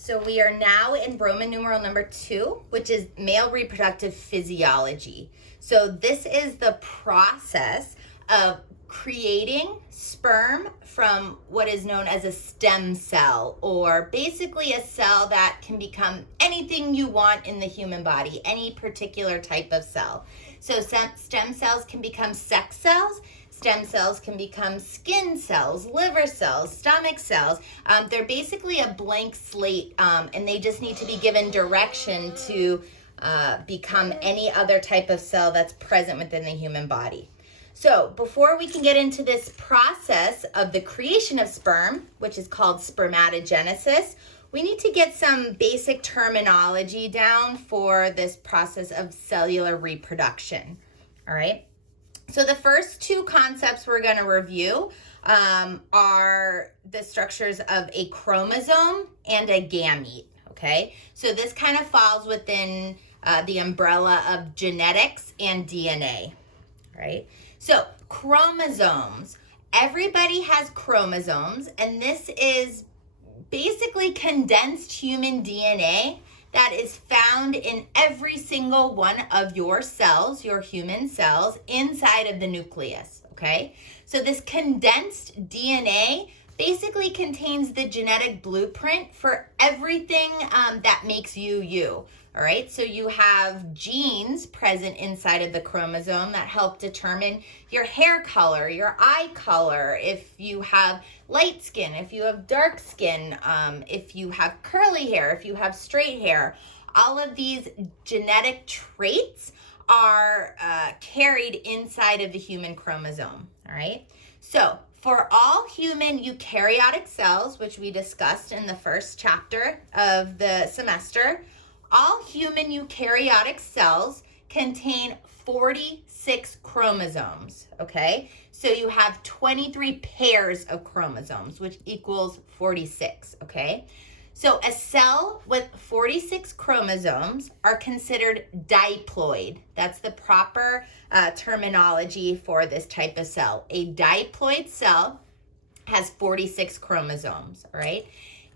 So we are now in Roman numeral number 2, which is male reproductive physiology. So this is the process of creating sperm from what is known as a stem cell, or basically a cell that can become anything you want in the human body, any particular type of cell. So stem cells can become sex cells. Stem cells can become skin cells, liver cells, stomach cells. They're basically a blank slate, and they just need to be given direction to become any other type of cell that's present within the human body. So before we can get into this process of the creation of sperm, which is called spermatogenesis, we need to get some basic terminology down for this process of cellular reproduction. All right. So the first two concepts we're going to review are the structures of a chromosome and a gamete, okay? So this kind of falls within the umbrella of genetics and DNA, right? So chromosomes, everybody has chromosomes, and this is basically condensed human DNA that is found in every single one of your cells, your human cells, inside of the nucleus, okay? So this condensed DNA basically contains the genetic blueprint for everything that makes you, you. All right, so you have genes present inside of the chromosome that help determine your hair color, your eye color, if you have light skin, if you have dark skin, if you have curly hair, if you have straight hair. All of these genetic traits are carried inside of the human chromosome, all right? So for all human eukaryotic cells, which we discussed in the first chapter of the semester, all human eukaryotic cells contain 46 chromosomes, okay? So you have 23 pairs of chromosomes, which equals 46, okay? So a cell with 46 chromosomes are considered diploid. That's the proper terminology for this type of cell. A diploid cell has 46 chromosomes, all right?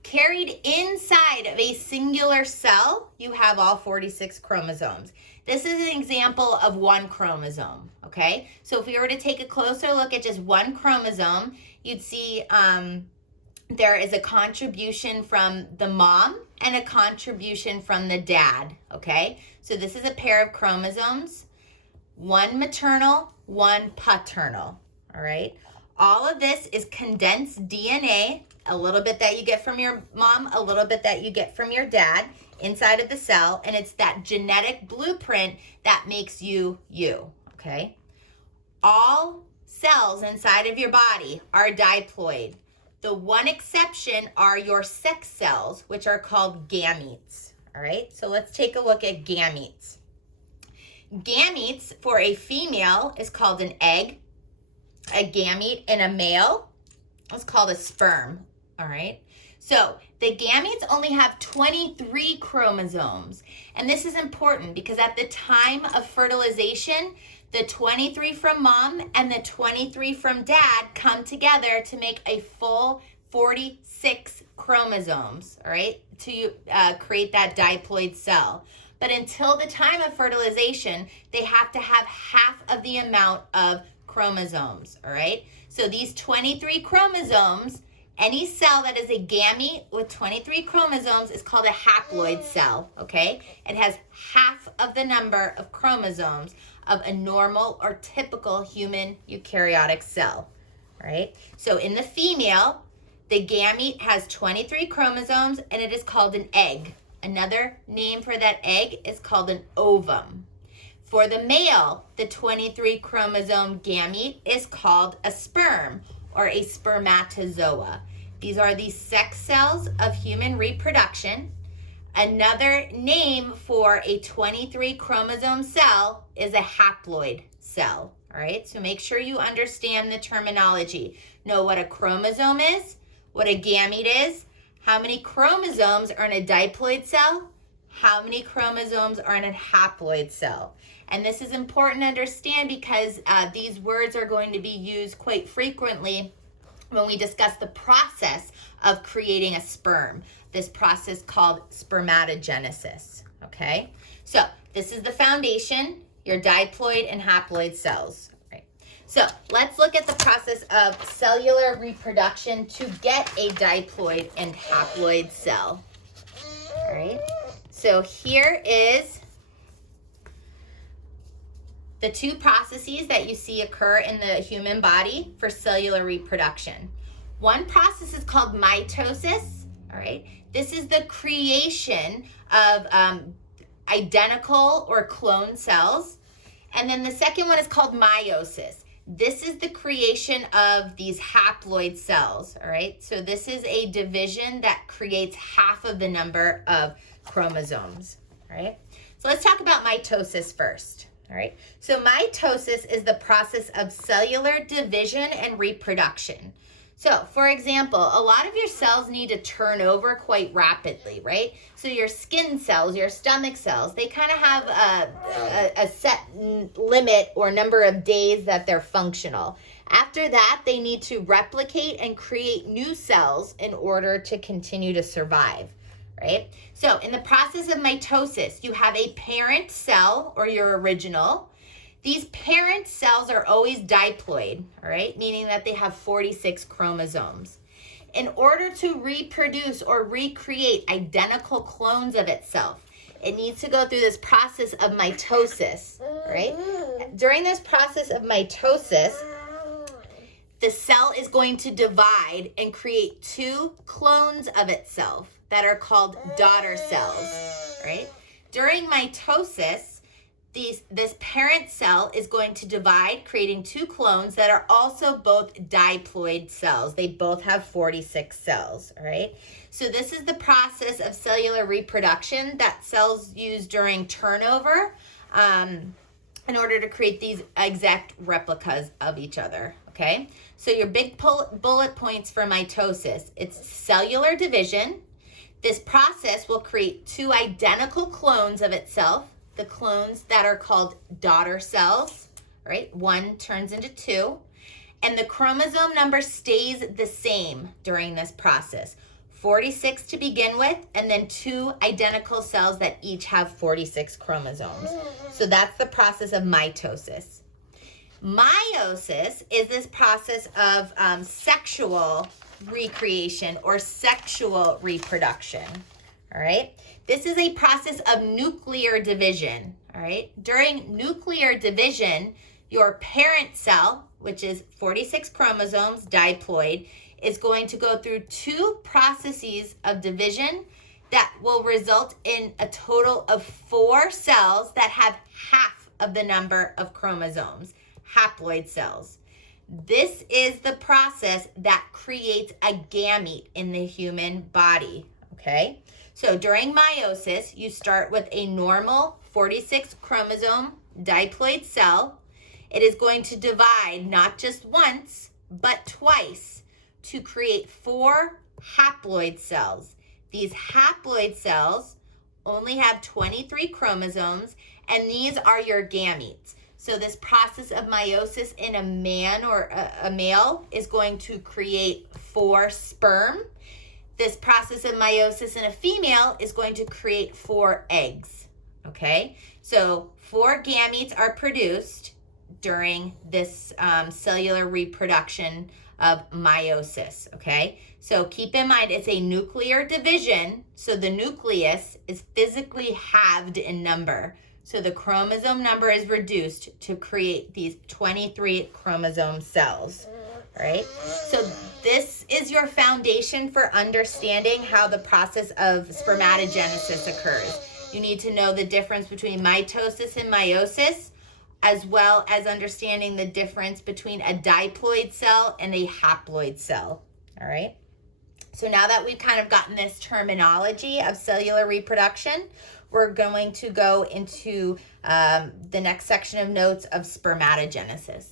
Carried inside of a singular cell, you have all 46 chromosomes. This is an example of one chromosome, okay? So if we were to take a closer look at just one chromosome, you'd see there is a contribution from the mom and a contribution from the dad, okay? So this is a pair of chromosomes, one maternal, one paternal, all right? All of this is condensed DNA, a little bit that you get from your mom, a little bit that you get from your dad inside of the cell, and it's that genetic blueprint that makes you, you, okay? All cells inside of your body are diploid. The one exception are your sex cells, which are called gametes, all right? So let's take a look at gametes. Gametes for a female is called an egg. A gamete in a male is called a sperm, all right? So the gametes only have 23 chromosomes. And this is important because at the time of fertilization, the 23 from mom and the 23 from dad come together to make a full 46 chromosomes, all right, to create that diploid cell. But until the time of fertilization, they have to have half of the amount of chromosomes, all right? So these 23 chromosomes, any cell that is a gamete with 23 chromosomes is called a haploid cell, okay? It has half of the number of chromosomes of a normal or typical human eukaryotic cell, all right? So in the female, the gamete has 23 chromosomes and it is called an egg. Another name for that egg is called an ovum. For the male, the 23 chromosome gamete is called a sperm or a spermatozoa. These are the sex cells of human reproduction. Another name for a 23 chromosome cell is a haploid cell. All right, so make sure you understand the terminology. Know what a chromosome is, what a gamete is, how many chromosomes are in a diploid cell, how many chromosomes are in a haploid cell. And this is important to understand because these words are going to be used quite frequently when we discuss the process of creating a sperm, this process called spermatogenesis, okay? So this is the foundation, your diploid and haploid cells, right? So let's look at the process of cellular reproduction to get a diploid and haploid cell, all right? So here is the two processes that you see occur in the human body for cellular reproduction. One process is called mitosis, all right? This is the creation of identical or clone cells. And then the second one is called meiosis. This is the creation of these haploid cells, all right? So this is a division that creates half of the number of chromosomes, all right? So let's talk about mitosis first. All right, so mitosis is the process of cellular division and reproduction. So, for example, a lot of your cells need to turn over quite rapidly, right? So your skin cells, your stomach cells, they kind of have a set limit or number of days that they're functional. After that, they need to replicate and create new cells in order to continue to survive. Right? So in the process of mitosis, you have a parent cell or your original. These parent cells are always diploid, all right? Meaning that they have 46 chromosomes. In order to reproduce or recreate identical clones of itself, it needs to go through this process of mitosis, right? During this process of mitosis, the cell is going to divide and create two clones of itself that are called daughter cells, right? During mitosis, this parent cell is going to divide, creating two clones that are also both diploid cells. They both have 46 cells, all right? So this is the process of cellular reproduction that cells use during turnover in order to create these exact replicas of each other, okay? So your big bullet points for mitosis, it's cellular division. This process will create two identical clones of itself, the clones that are called daughter cells, right? One turns into two, and the chromosome number stays the same during this process. 46 to begin with, and then two identical cells that each have 46 chromosomes. So that's the process of mitosis. Meiosis is this process of sexual recreation or sexual reproduction, all right? This is a process of nuclear division, all right? During nuclear division, your parent cell, which is 46 chromosomes, diploid, is going to go through two processes of division that will result in a total of 4 cells that have half of the number of chromosomes, haploid cells. This is the process that creates a gamete in the human body, okay? So during meiosis, you start with a normal 46 chromosome diploid cell. It is going to divide not just once, but twice to create 4 haploid cells. These haploid cells only have 23 chromosomes, and these are your gametes. So this process of meiosis in a man or a male is going to create 4 sperm. This process of meiosis in a female is going to create 4 eggs, okay? So 4 gametes are produced during this cellular reproduction of meiosis, okay? So keep in mind it's a nuclear division, so the nucleus is physically halved in number. So the chromosome number is reduced to create these 23 chromosome cells, right? So this is your foundation for understanding how the process of spermatogenesis occurs. You need to know the difference between mitosis and meiosis, as well as understanding the difference between a diploid cell and a haploid cell, all right? So now that we've kind of gotten this terminology of cellular reproduction, we're going to go into the next section of notes of spermatogenesis.